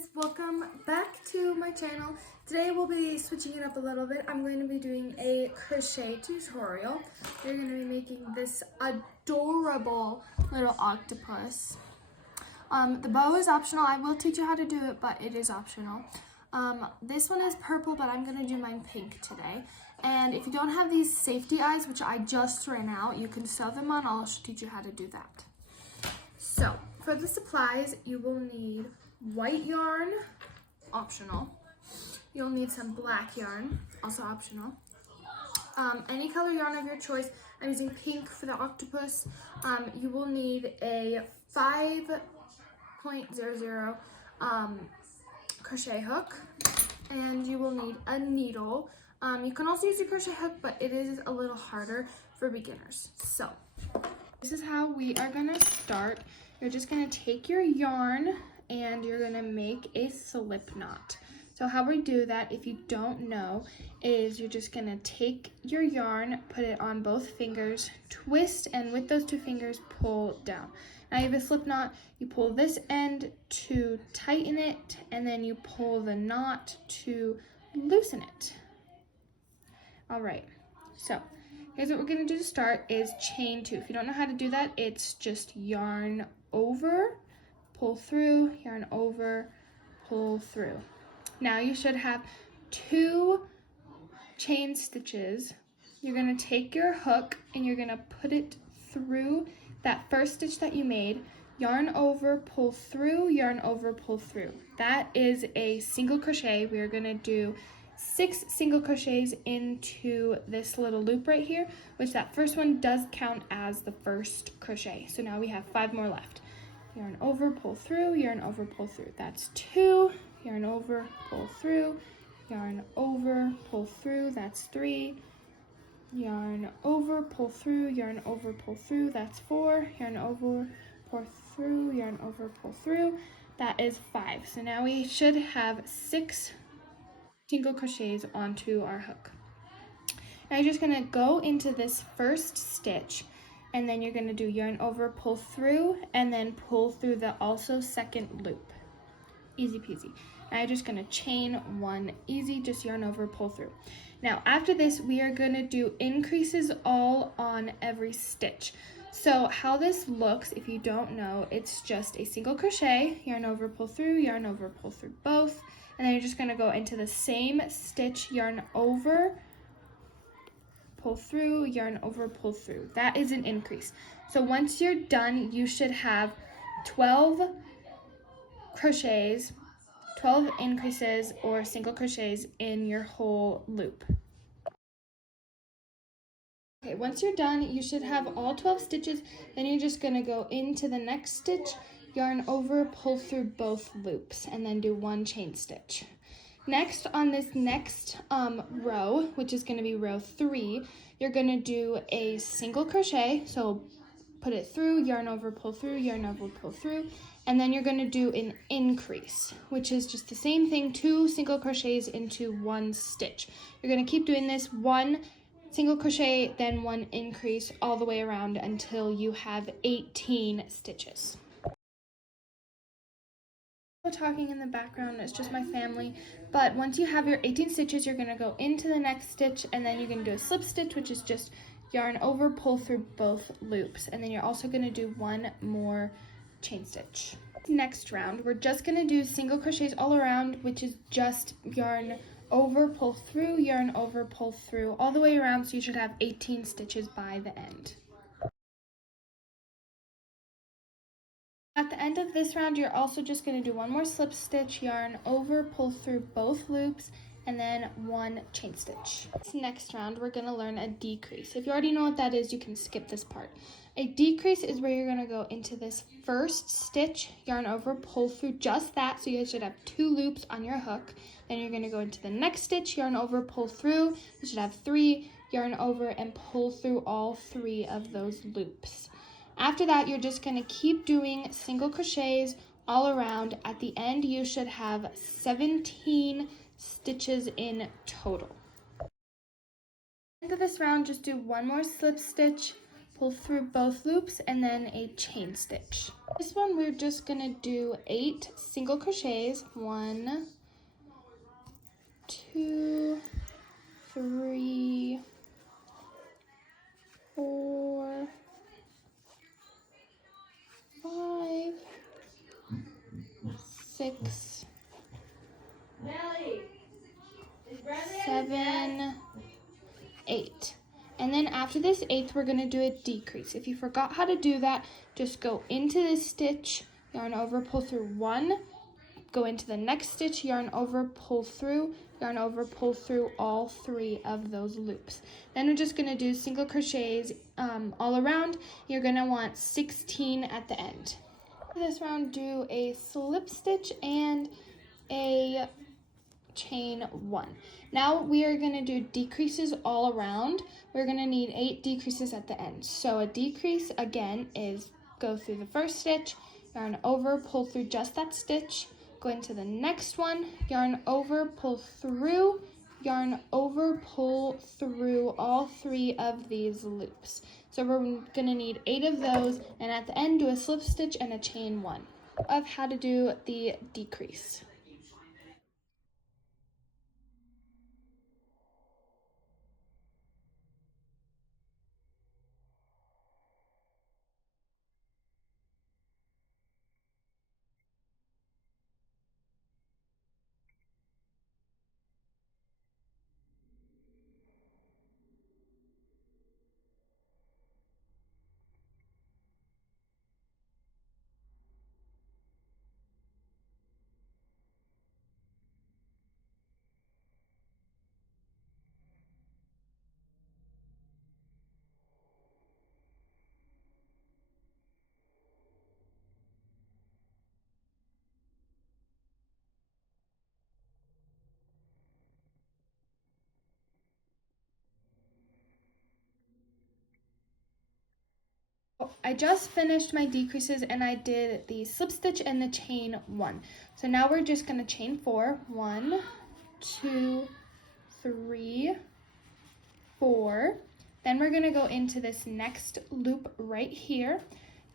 guys, welcome back to my channel. Today we'll be switching it up a little bit. I'm going to be doing a crochet tutorial. We're going to be making this adorable little octopus. The bow is optional. I will teach you how to do it, but it is optional. This one is purple, but I'm going to do mine pink today. And if you don't have these safety eyes, which I just ran out, you can sew them on. I'll teach you how to do that. So, for the supplies, you will need white yarn, optional. You'll need some black yarn, also optional. Any color yarn of your choice. I'm using pink for the octopus. You will need a 5.00 crochet hook, and you will need a needle. You can also use a crochet hook, but it is a little harder for beginners. So, this is how we are gonna start. You're just gonna take your yarn and you're gonna make a slip knot. So how we do that, if you don't know, is you're just gonna take your yarn, put it on both fingers, twist, and with those two fingers, pull down. Now you have a slip knot, you pull this end to tighten it, and then you pull the knot to loosen it. All right, so here's what we're gonna do to start is chain two. If you don't know how to do that, it's just yarn over, pull through, yarn over, pull through. Now you should have 2 chain stitches. You're gonna take your hook and you're gonna put it through that first stitch that you made, yarn over, pull through, yarn over, pull through. That is a single crochet. We are gonna do 6 single crochets into this little loop right here, which that first one does count as the first crochet. So now we have 5 more left. Yarn over, pull through, yarn over, pull through. That's 2, yarn over, pull through, yarn over, pull through. That's 3, yarn over, pull through, yarn over, pull through. That's 4, yarn over, pull through, yarn over, pull through. That is 5. So now we should have 6 single crochets onto our hook. Now you're just gonna go into this first stitch, and then you're gonna do yarn over, pull through, and then pull through the also second loop. Easy peasy. Now you're just gonna chain 1 easy, just yarn over, pull through. Now after this, we are gonna do increases all on every stitch. So how this looks, if you don't know, it's just a single crochet, yarn over, pull through, yarn over, pull through both, and then you're just gonna go into the same stitch, yarn over, pull through, yarn over, pull through. That is an increase. So once you're done, you should have 12 crochets, 12 increases or single crochets in your whole loop. Okay, once you're done, you should have all 12 stitches. Then you're just gonna go into the next stitch, yarn over, pull through both loops, and then do 1 chain stitch. Next, on this next row, which is gonna be row 3, you're gonna do a single crochet. So put it through, yarn over, pull through, yarn over, pull through, and then you're gonna do an increase, which is just the same thing, 2 single crochets into 1 stitch. You're gonna keep doing this, 1 single crochet, then 1 increase all the way around until you have 18 stitches. Talking in the background, it's just my family, but once you have your 18 stitches, you're going to go into the next stitch, and then you're going to do a slip stitch, which is just yarn over, pull through both loops, and then you're also going to do 1 more chain stitch. Next round, we're just going to do single crochets all around, which is just yarn over, pull through, yarn over, pull through all the way around, so you should have 18 stitches by the end. At the end of this round, you're also just going to do 1 more slip stitch, yarn over, pull through both loops, and then 1 chain stitch. This next round, we're going to learn a decrease. If you already know what that is, you can skip this part. A decrease is where you're going to go into this first stitch, yarn over, pull through just that, so you should have 2 loops on your hook. Then you're going to go into the next stitch, yarn over, pull through. You should have 3, yarn over, and pull through all 3 of those loops. After that, you're just going to keep doing single crochets all around. At the end, you should have 17 stitches in total. At the end of this round, just do 1 more slip stitch, pull through both loops, and then a chain stitch. This one we're just gonna do 8 single crochets. 1, 2, 3, 4, 5, 6, 7, 8. And then after this 8th, we're gonna do a decrease. If you forgot how to do that, just go into this stitch, yarn over, pull through 1, go into the next stitch, yarn over, pull through, yarn over, pull through all 3 of those loops. Then we're just gonna do single crochets all around. You're gonna want 16 at the end. For this round, do a slip stitch and a chain 1. Now we are going to do decreases all around. We're going to need 8 decreases at the end. So a decrease again is go through the first stitch, yarn over, pull through just that stitch, go into the next one, yarn over, pull through, yarn over, pull through all 3 of these loops. So we're going to need 8 of those, and at the end do a slip stitch and a chain 1. Of how to do the decrease. I just finished my decreases and I did the slip stitch and the chain 1. So now we're just going to chain 4. 1, 2, 3, 4. Then we're going to go into this next loop right here.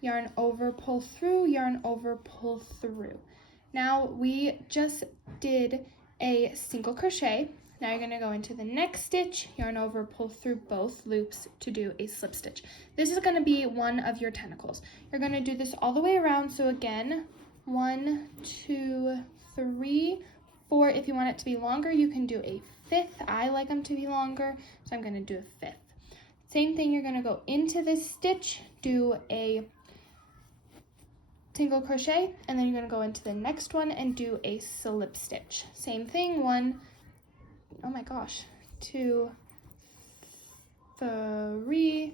Yarn over, pull through, yarn over, pull through. Now we just did a single crochet. Now you're going to go into the next stitch, yarn over, pull through both loops to do a slip stitch. This is going to be one of your tentacles. You're going to do this all the way around. So again, 1, 2, 3, 4. If you want it to be longer, you can do a 5th. I like them to be longer, so I'm going to do a 5th. Same thing, you're going to go into this stitch, do a single crochet, and then you're going to go into the next one and do a slip stitch. Same thing, 1, oh my gosh, 2, 3,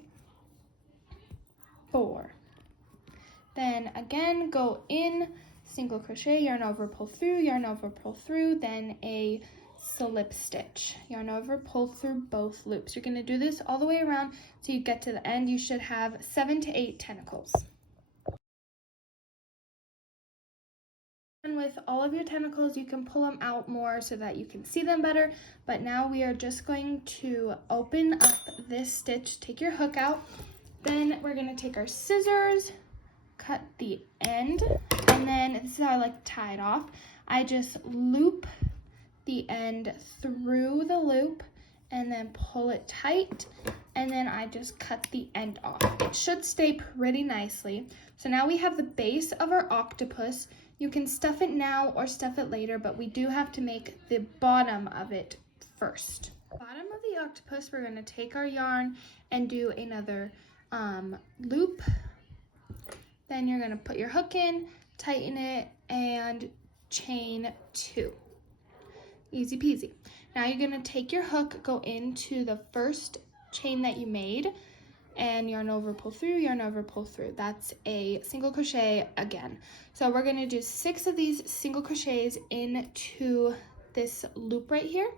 4. Then again, go in, single crochet, yarn over, pull through, yarn over, pull through, then a slip stitch, yarn over, pull through both loops. You're going to do this all the way around so you get to the end. You should have 7 to 8 tentacles. And with all of your tentacles, you can pull them out more so that you can see them better. But now we are just going to open up this stitch, take your hook out. Then we're going to take our scissors, cut the end, and then this is how I like to tie it off. I just loop the end through the loop and then pull it tight, and then I just cut the end off. It should stay pretty nicely. So now we have the base of our octopus. You can stuff it now or stuff it later, but we do have to make the bottom of it first. Bottom of the octopus, we're going to take our yarn and do another loop. Then you're going to put your hook in, tighten it, and chain 2. Easy peasy. Now you're going to take your hook, go into the first chain that you made, and yarn over, pull through, yarn over, pull through. That's a single crochet again. So we're going to do 6 of these single crochets into this loop right here.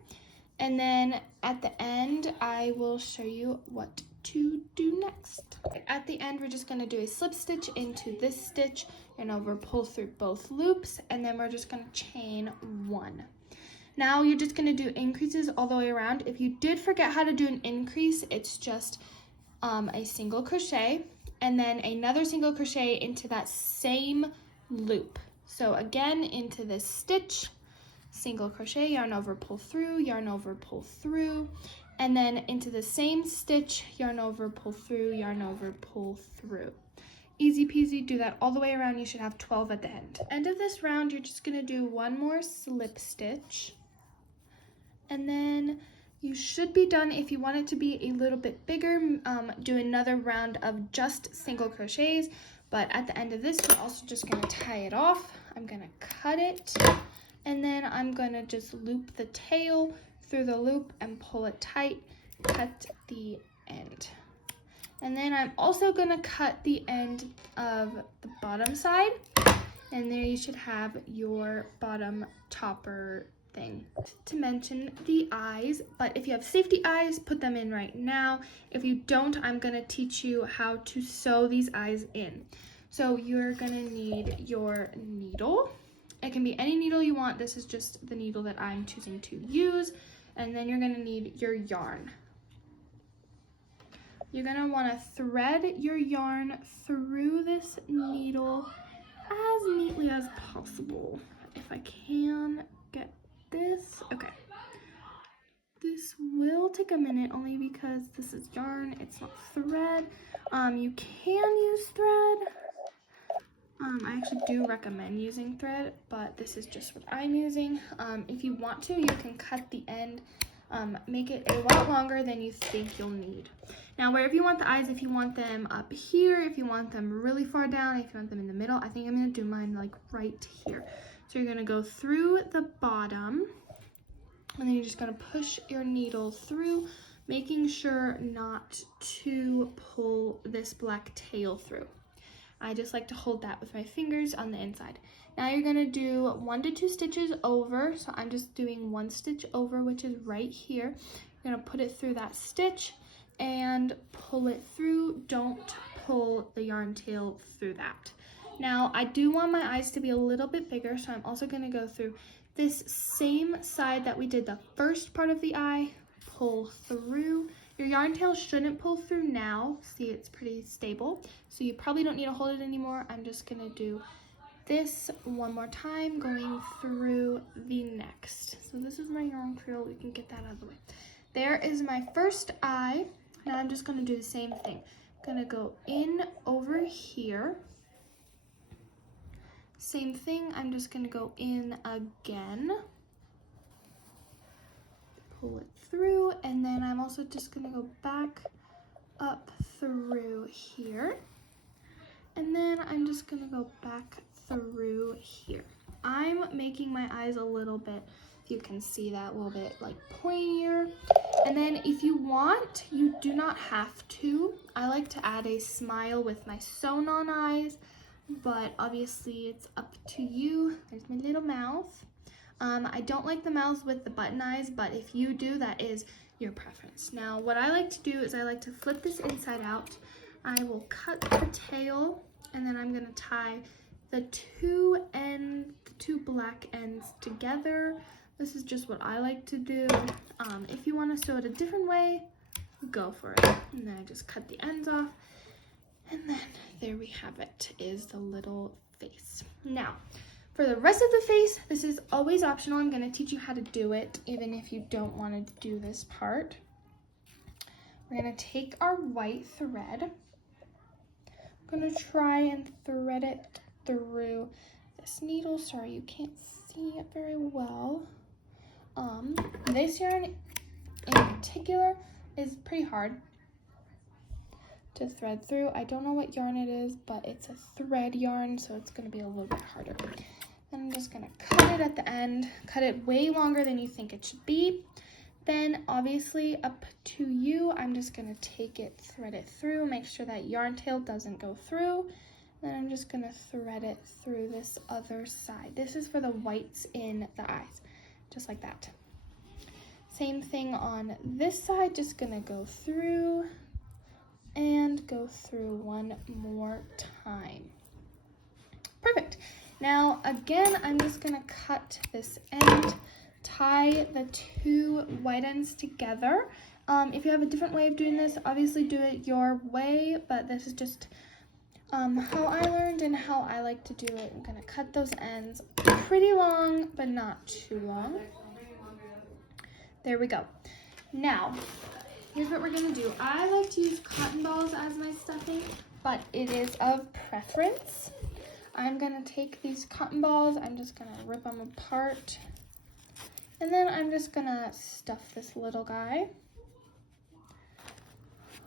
And then at the end, I will show you what to do next. At the end, we're just going to do a slip stitch into this stitch, yarn over, pull through both loops, and then we're just going to chain 1. Now you're just going to do increases all the way around. If you did forget how to do an increase, it's just a single crochet, and then another single crochet into that same loop. So again, into this stitch, single crochet, yarn over, pull through, yarn over, pull through, and then into the same stitch, yarn over, pull through, yarn over, pull through. Easy peasy, do that all the way around. You should have 12 at the end. End of this round, you're just gonna do one more slip stitch, and then you should be done. If you want it to be a little bit bigger, do another round of just single crochets, but at the end of this, we're also just gonna tie it off. I'm gonna cut it, and then I'm gonna just loop the tail through the loop and pull it tight, cut the end. And then I'm also gonna cut the end of the bottom side, and there you should have your bottom topper thing. To mention the eyes, but if you have safety eyes, put them in right now. If you don't, I'm gonna teach you how to sew these eyes in. So you're gonna need your needle. It can be any needle you want. This is just the needle that I'm choosing to use. And then you're gonna need your yarn. You're gonna wanna thread your yarn through this needle as neatly as possible. If I can get this, okay. This will take a minute only because this is yarn, it's not thread. You can use thread. I actually do recommend using thread, but this is just what I'm using. If you want to, you can cut the end, make it a lot longer than you think you'll need. Now, wherever you want the eyes, if you want them up here, if you want them really far down, if you want them in the middle, I think I'm gonna do mine like right here. So you're gonna go through the bottom, and then you're just gonna push your needle through, making sure not to pull this black tail through. I just like to hold that with my fingers on the inside. Now you're gonna do 1 to 2 stitches over. So I'm just doing 1 stitch over, which is right here. You're gonna put it through that stitch and pull it through. Don't pull the yarn tail through that. Now I do want my eyes to be a little bit bigger, so I'm also gonna go through this same side that we did the first part of the eye, pull through. Your yarn tail shouldn't pull through now. See, it's pretty stable. So you probably don't need to hold it anymore. I'm just gonna do this one more time, going through the next. So this is my yarn trail. We can get that out of the way. There is my first eye. Now I'm just gonna do the same thing. I'm gonna go in over here. Same thing, I'm just gonna go in again. Pull it through, and then I'm also just gonna go back up through here, and then I'm just gonna go back through here. I'm making my eyes a little bit, if you can see that, a little bit like pointier. And then if you want, you do not have to. I like to add a smile with my sewn on eyes, but obviously it's up to you. There's my little mouth. I don't like the mouths with the button eyes, but if you do, that is your preference. Now, what I like to do is I like to flip this inside out. I will cut the tail, and then I'm gonna tie the two black ends together. This is just what I like to do. If you wanna sew it a different way, go for it. And then I just cut the ends off, and then there we have it, is the little face. Now, for the rest of the face, this is always optional. I'm gonna teach you how to do it, even if you don't wanna do this part. We're gonna take our white thread. I'm gonna try and thread it through this needle. Sorry, you can't see it very well. This yarn in particular is pretty hard to thread through. I don't know what yarn it is, but it's a thread yarn, so it's gonna be a little bit harder. Then I'm just gonna cut it at the end, cut it way longer than you think it should be. Then obviously up to you, I'm just gonna take it, thread it through, make sure that yarn tail doesn't go through. Then I'm just gonna thread it through this other side. This is for the whites in the eyes, just like that. Same thing on this side, just gonna go through and go through one more time. Perfect. Now, again, I'm just gonna cut this end, tie the two white ends together. If you have a different way of doing this, obviously do it your way, but this is just how I learned and how I like to do it. I'm gonna cut those ends pretty long, but not too long. There we go. Now, here's what we're gonna do. I like to use cotton balls as my stuffing, but it is of preference. I'm gonna take these cotton balls, I'm just gonna rip them apart, and then I'm just gonna stuff this little guy.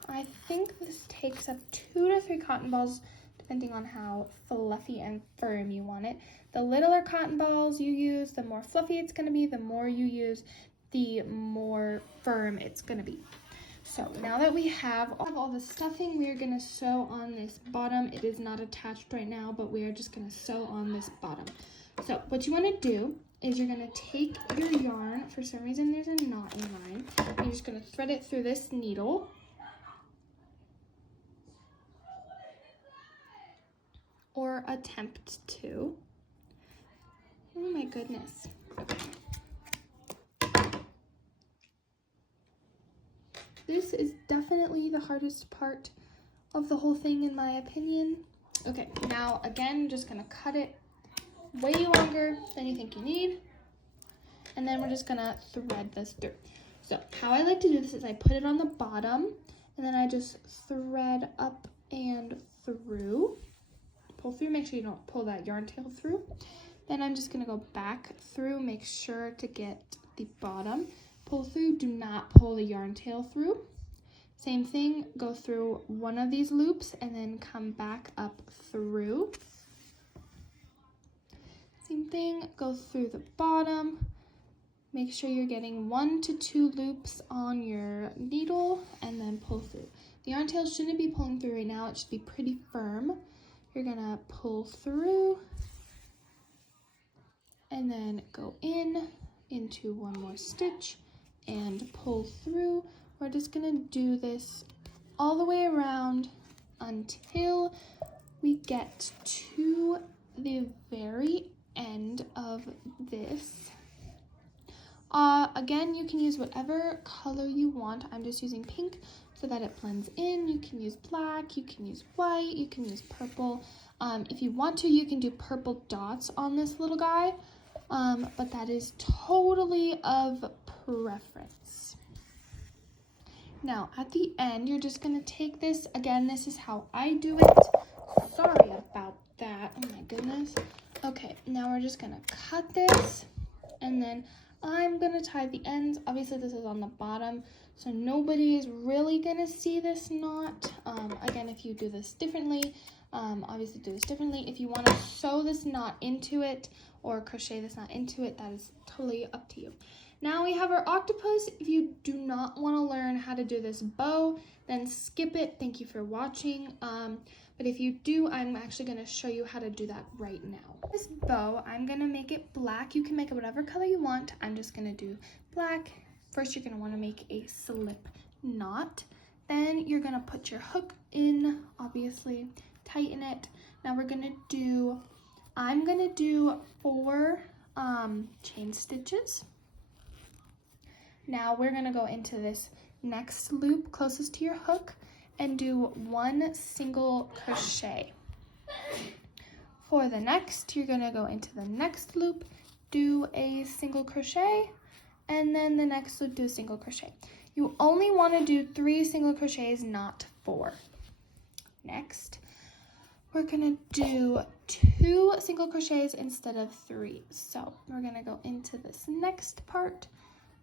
I think this takes up 2 to 3 cotton balls, depending on how fluffy and firm you want it. The littler cotton balls you use, the more fluffy it's gonna be. The more you use, the more firm it's gonna be. So now that we have all the stuffing, we are gonna sew on this bottom. It is not attached right now, but we are just gonna sew on this bottom. So what you wanna do is you're gonna take your yarn. For some reason, there's a knot in mine. You're just gonna thread it through this needle. Or attempt to. Oh my goodness. Okay. This is definitely the hardest part of the whole thing in my opinion. Okay, now again, just gonna cut it way longer than you think you need. And then we're just gonna thread this through. So how I like to do this is I put it on the bottom and then I just thread up and through. Pull through, make sure you don't pull that yarn tail through. Then I'm just gonna go back through, make sure to get the bottom. Pull through, do not pull the yarn tail through. Same thing, go through one of these loops and then come back up through. Same thing, go through the bottom. Make sure you're getting 1 to 2 loops on your needle and then pull through. The yarn tail shouldn't be pulling through right now, it should be pretty firm. You're gonna pull through and then go into one more stitch and pull through. We're just gonna do this all the way around until we get to the very end of this. Again, you can use whatever color you want. I'm just using pink so that it blends in. You can use black, you can use white, you can use purple. If you want to, you can do purple dots on this little guy, but that is totally of preference. Now, at the end, you're just gonna take this. Again, this is how I do it. Sorry about that, oh my goodness. Okay, now we're just gonna cut this, and then I'm gonna tie the ends. Obviously, this is on the bottom, so nobody is really gonna see this knot. Again, if you do this differently, obviously do this differently. If you wanna sew this knot into it or crochet this knot into it, that is totally up to you. Now we have our octopus. If you do not wanna learn how to do this bow, then skip it. Thank you for watching. But if you do, I'm actually gonna show you how to do that right now. This bow, I'm gonna make it black. You can make it whatever color you want. I'm just gonna do black. First, you're gonna wanna make a slip knot. Then you're gonna put your hook in, obviously, tighten it. Now I'm gonna do 4 chain stitches. Now we're gonna go into this next loop closest to your hook and do 1 single crochet. For the next, you're gonna go into the next loop, do a single crochet, and then the next loop, do a single crochet. You only wanna do 3 single crochets, not 4. Next, we're gonna do 2 single crochets instead of 3. So we're gonna go into this next part,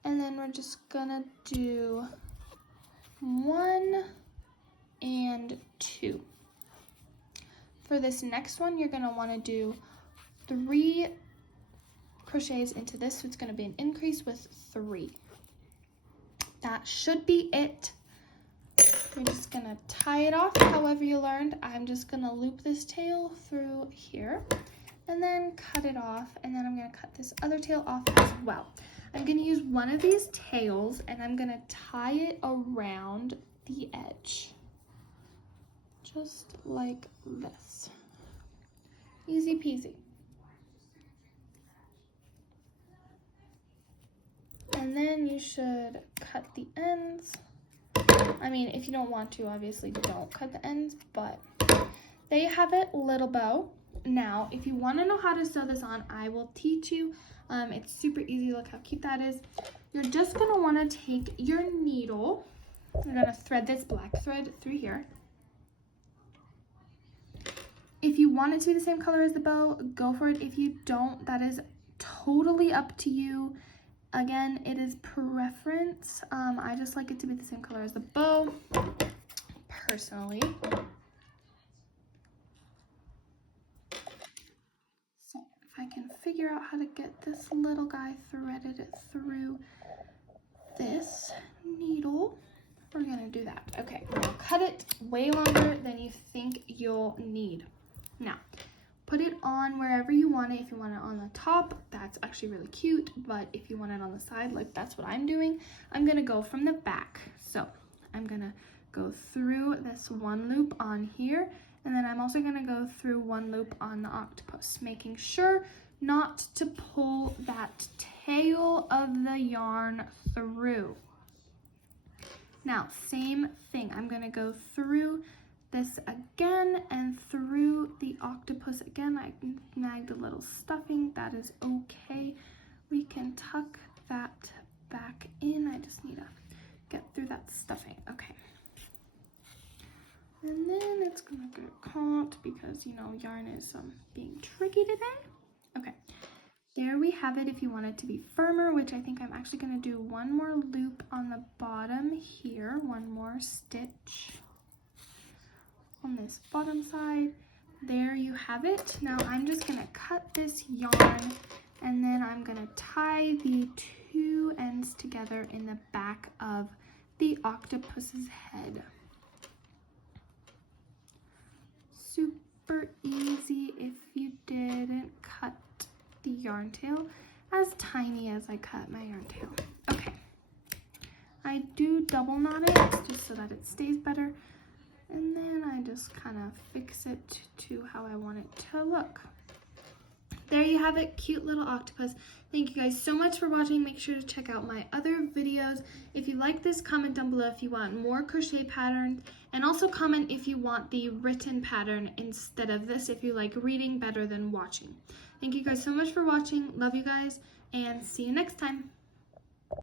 and then we're just gonna do 1 and 2. For this next one, you're gonna wanna do 3 crochets into this, so it's gonna be an increase with 3. That should be it. You're just gonna tie it off however you learned. I'm just gonna loop this tail through here and then cut it off, and then I'm gonna cut this other tail off as well. I'm gonna use one of these tails and I'm gonna tie it around the edge. Just like this. Easy peasy. And then you should cut the ends. I mean, if you don't want to, obviously don't cut the ends, but there you have it, little bow. Now, if you want to know how to sew this on, I will teach you. It's super easy. Look how cute that is. You're just going to want to take your needle. You're going to thread this black thread through here. If you want it to be the same color as the bow, go for it. If you don't, that is totally up to you. Again, it is preference. I just like it to be the same color as the bow, personally. So if I can figure out how to get this little guy threaded through this needle, we're gonna do that. Okay, now cut it way longer than you think you'll need. Now, put it on wherever you want it. If you want it on the top, that's actually really cute, but if you want it on the side, like that's what I'm doing, I'm gonna go from the back. So I'm gonna go through this one loop on here, and then I'm also gonna go through one loop on the octopus, making sure not to pull that tail of the yarn through. Now, same thing, I'm gonna go through this again and through the octopus again. I snagged a little stuffing, that is okay. We can tuck that back in. I just need to get through that stuffing, okay. And then it's gonna get caught because, you know, yarn is being tricky today. Okay, there we have it. If you want it to be firmer, which I think I'm actually gonna do one more loop on the bottom here, one more stitch on this bottom side. There you have it. Now I'm just gonna cut this yarn and then I'm gonna tie the two ends together in the back of the octopus's head. Super easy if you didn't cut the yarn tail as tiny as I cut my yarn tail. Okay, I do double knot it just so that it stays better. And then I just kind of fix it to how I want it to look. There you have it, cute little octopus. Thank you guys so much for watching. Make sure to check out my other videos. If you like this, comment down below if you want more crochet patterns. And also comment if you want the written pattern instead of this, if you like reading better than watching. Thank you guys so much for watching. Love you guys, and see you next time.